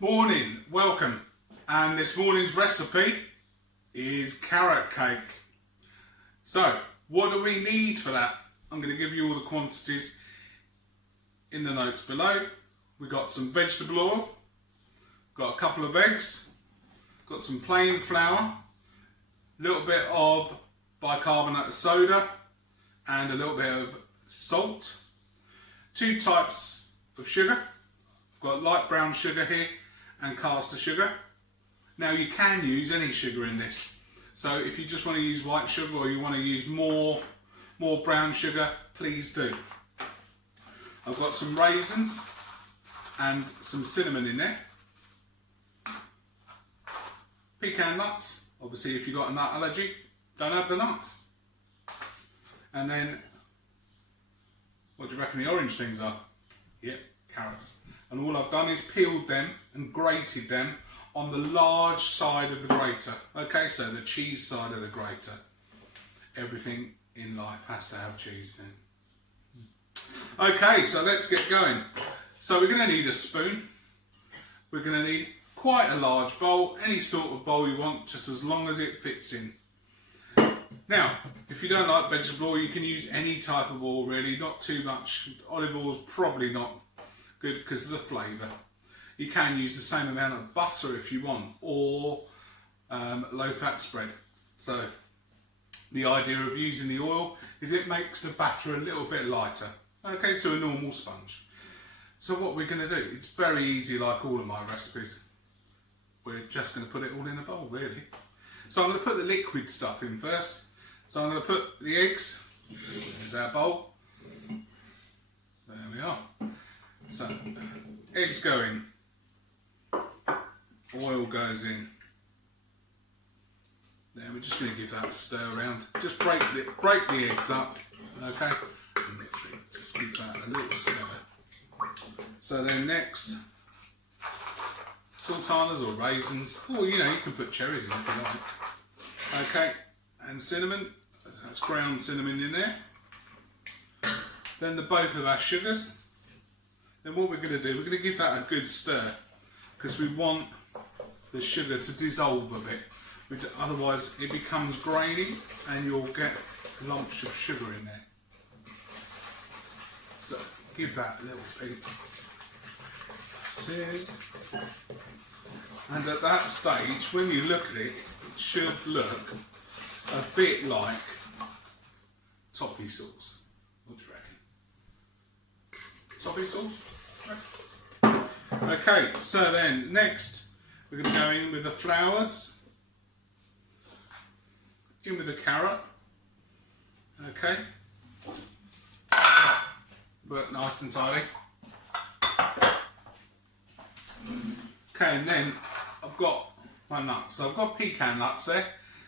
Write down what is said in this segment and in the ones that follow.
Morning, welcome. And this morning's recipe is carrot cake. So, what do we need for that? I'm going to give you all the quantities in the notes below. We've got some vegetable oil, got a couple of eggs, got some plain flour, a little bit of bicarbonate of soda, and a little bit of salt. 2 types of sugar. I've got light brown sugar here and caster sugar. Now you can use any sugar in this. So if you just want to use white sugar or you want to use more brown sugar, please do. I've got some raisins and some cinnamon in there. Pecan nuts. Obviously if you've got a nut allergy, don't have the nuts. And then, what do you reckon the orange things are? Yep, carrots. And all I've done is peeled them and grated them on the large side of the grater. Okay, so the cheese side of the grater. Everything in life has to have cheese then. Okay, so let's get going. So we're going to need a spoon. We're going to need quite a large bowl, any sort of bowl you want, just as long as it fits in. Now, if you don't like vegetable oil, you can use any type of oil really, not too much. Olive oil is probably not good because of the flavour. You can use the same amount of butter if you want, or low fat spread. So the idea of using the oil is it makes the batter a little bit lighter, okay, to a normal sponge. So what we're going to do, it's very easy like all of my recipes. We're just going to put it all in a bowl really. So I'm going to put the liquid stuff in first. So I'm going to put the eggs, there's our bowl, there we are. So eggs go in, oil goes in, then we're just going to give that a stir around, just break the eggs up, okay, and literally just give that a little stir. So then next, sultanas or raisins, or you can put cherries in if you like, okay, and cinnamon, that's ground cinnamon in there. Then both of our sugars. Then what we're going to do, we're going to give that a good stir because we want the sugar to dissolve a bit. Otherwise it becomes grainy and you'll get lumps of sugar in there. So give that a little bit. And at that stage, when you look at it, it should look a bit like toffee sauce. What do you reckon? Toffee sauce? Okay, so then next we're going to go in with the flowers, in with the carrot, okay, but nice and tidy. Okay, and then I've got my nuts. So I've got pecan nuts there.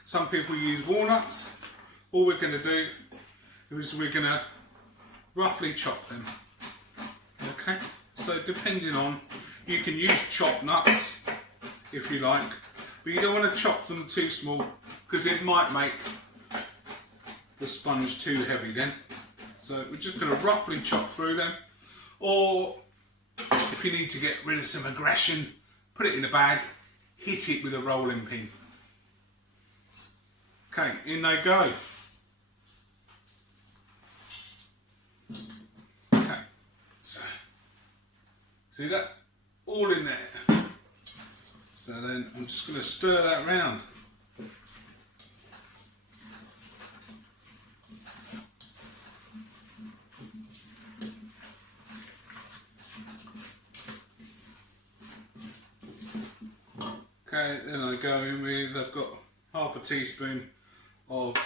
Some people use walnuts. All we're going to do is we're going to roughly chop them. Okay, so depending on, you can use chopped nuts if you like, but you don't want to chop them too small because it might make the sponge too heavy then. So we're just going to roughly chop through them, or if you need to get rid of some aggression, put it in a bag, hit it with a rolling pin. Okay, in they go. Okay, so see that? All in there. So then I'm just going to stir that round. Okay, then I go in with, I've got half a teaspoon of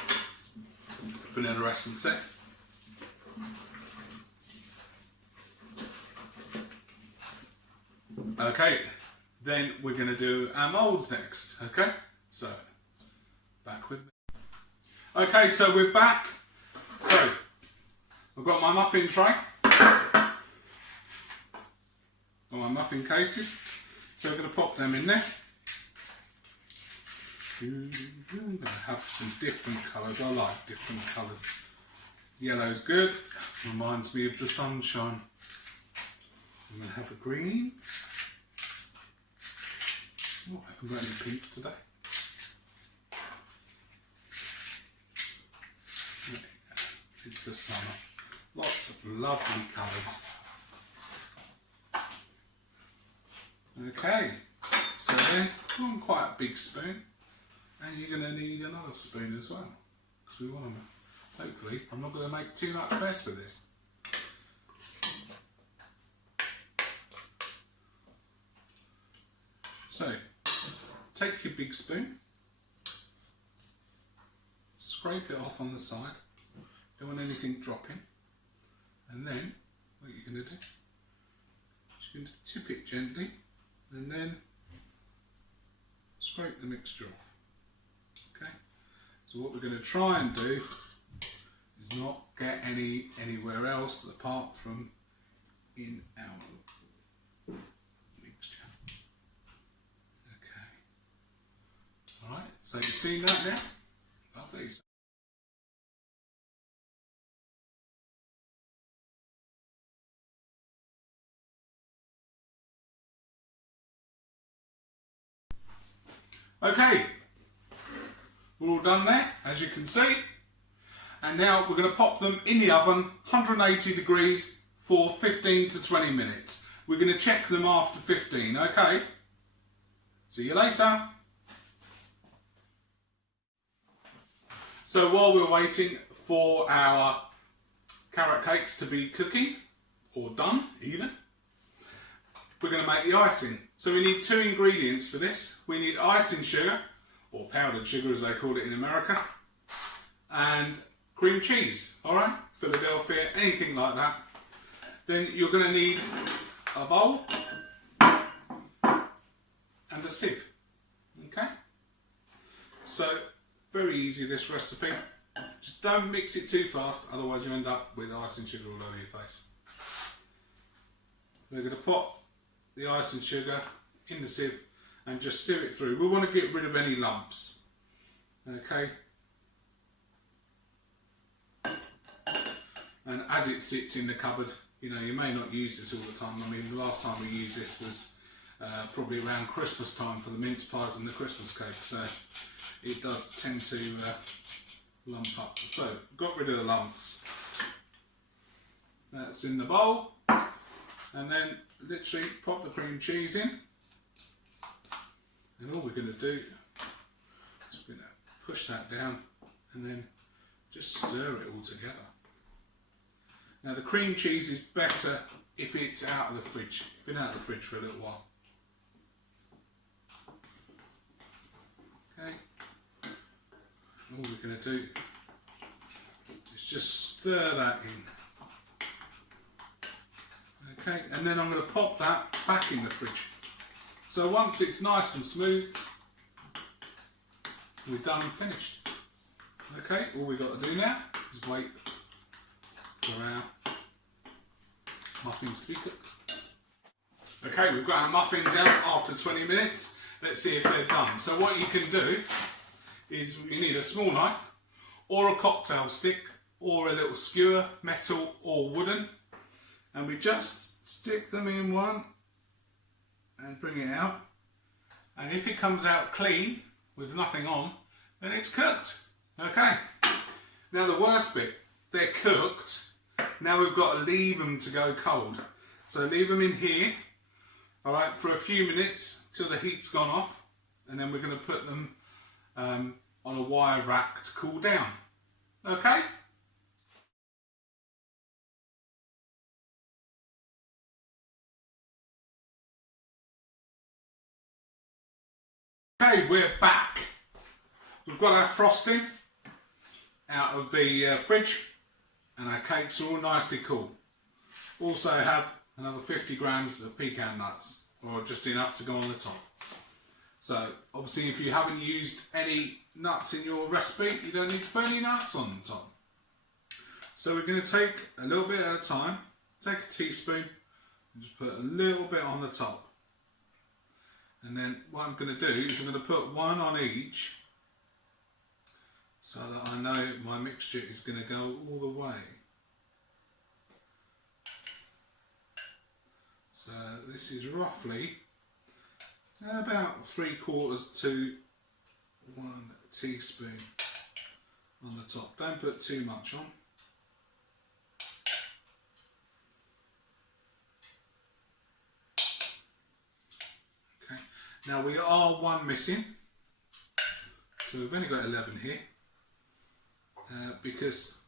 vanilla essence there. Okay, then we're going to do our moulds next, okay? So, back with me. Okay, so we're back. So, I've got my muffin tray, or my muffin cases, so we're going to pop them in there. I'm going to have some different colours, I like different colours. Yellow's good, reminds me of the sunshine. I'm going to have a green. Oh, I haven't got any pink today. It's the summer. Lots of lovely colours. Okay, so then you want quite a big spoon, and you're going to need another spoon as well, because we want to, hopefully, I'm not going to make too much mess with this. So, take your big spoon, scrape it off on the side, don't want anything dropping, and then what you're going to do is you're going to tip it gently and then scrape the mixture off. Okay, so what we're going to try and do is not get anywhere else apart from in our mixture. Okay, alright, so you've seen that now? Lovely. Okay, we're all done there, as you can see. And now we're going to pop them in the oven, 180 degrees for 15 to 20 minutes. We're going to check them after 15, okay? See you later. So while we're waiting for our carrot cakes to be cooking, or done even, we're going to make the icing. So we need 2 ingredients for this. We need icing sugar, or powdered sugar as they call it in America, and cream cheese, alright? Philadelphia, anything like that. Then you're going to need a bowl and a sieve, okay? So, very easy this recipe. Just don't mix it too fast, otherwise you end up with icing sugar all over your face. We're going to pop the icing sugar in the sieve and just sieve it through. We want to get rid of any lumps, okay? And as it sits in the cupboard, you know, you may not use this all the time. I mean, the last time we used this was probably around Christmas time for the mince pies and the Christmas cake, so it does tend to lump up. So, got rid of the lumps. That's in the bowl, and then literally pop the cream cheese in, and all we're going to do is we're going to push that down and then just stir it all together. Now the cream cheese is better if it's out of the fridge. It's been out of the fridge for a little while. Okay, all we're going to do is just stir that in. Okay, and then I'm going to pop that back in the fridge. So once it's nice and smooth, we're done and finished. Okay, all we've got to do now is wait for our muffins to be cooked. Okay, we've got our muffins out after 20 minutes. Let's see if they're done. So what you can do is you need a small knife or a cocktail stick or a little skewer, metal or wooden, and we just stick them in one and bring it out, and if it comes out clean with nothing on, then it's cooked. Okay, now the worst bit, they're cooked, now we've got to leave them to go cold. So leave them in here, alright, for a few minutes till the heat's gone off, and then we're going to put them on a wire rack to cool down. Okay? Okay, we're back. We've got our frosting out of the fridge, and our cakes are all nicely cool. Also have another 50 grams of pecan nuts, or just enough to go on the top. So obviously if you haven't used any nuts in your recipe, you don't need to put any nuts on the top. So we're going to take a little bit at a time, take a teaspoon and just put a little bit on the top. And then what I'm going to do is I'm going to put one on each, so that I know my mixture is going to go all the way. So this is roughly About 3/4 to 1 teaspoon on the top. Don't put too much on. Okay. Now we are one missing, so we've only got 11 here because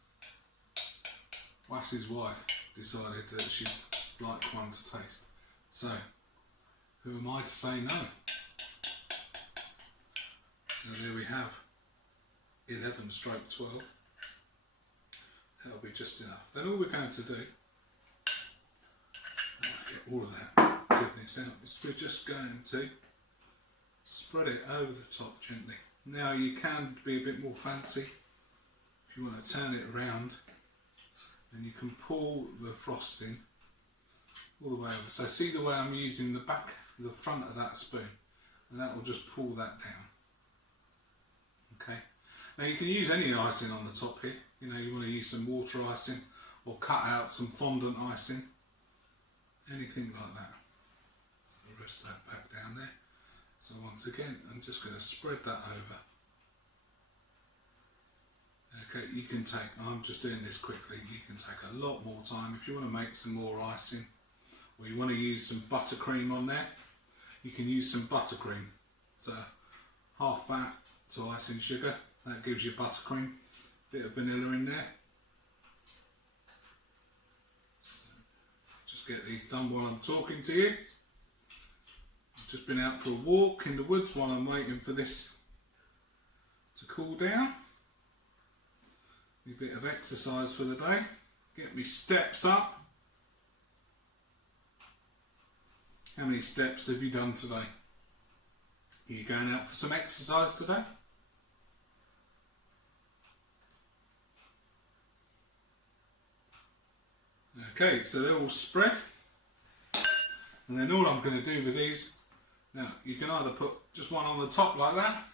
Wass's wife decided that she'd like one to taste. So who am I to say no? So there we have 11/12. That'll be just enough. Then all we're going to do, get all of that goodness out, is we're just going to spread it over the top gently. Now you can be a bit more fancy if you want to turn it around, and you can pull the frosting all the way over. So see the way I'm using the front of that spoon, and that will just pull that down. Okay. Now you can use any icing on the top here. You know, you want to use some water icing or cut out some fondant icing, anything like that. So I'll rest that back down there. So once again, I'm just going to spread that over. Okay, you can take, I'm just doing this quickly, you can take a lot more time. If you want to make some more icing, or you want to use some buttercream on there, you can use some buttercream. So half that to icing sugar, that gives you buttercream, bit of vanilla in there. So just get these done while I'm talking to you. I've just been out for a walk in the woods while I'm waiting for this to cool down. A bit of exercise for the day, get me steps up. How many steps have you done today? Are you going out for some exercise today? Okay, so they're all spread, and then all I'm going to do with these, now you can either put just one on the top like that,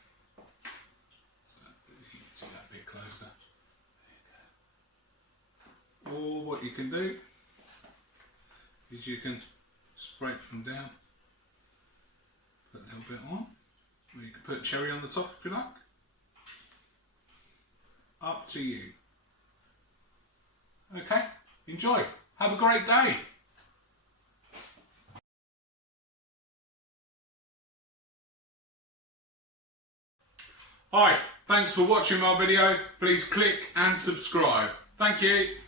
so you can see that a bit closer. Or what you can do is you can just break them down, put a little bit on, or you can put cherry on the top if you like. Up to you. Okay, enjoy. Have a great day. Hi, thanks for watching my video. Please click and subscribe. Thank you.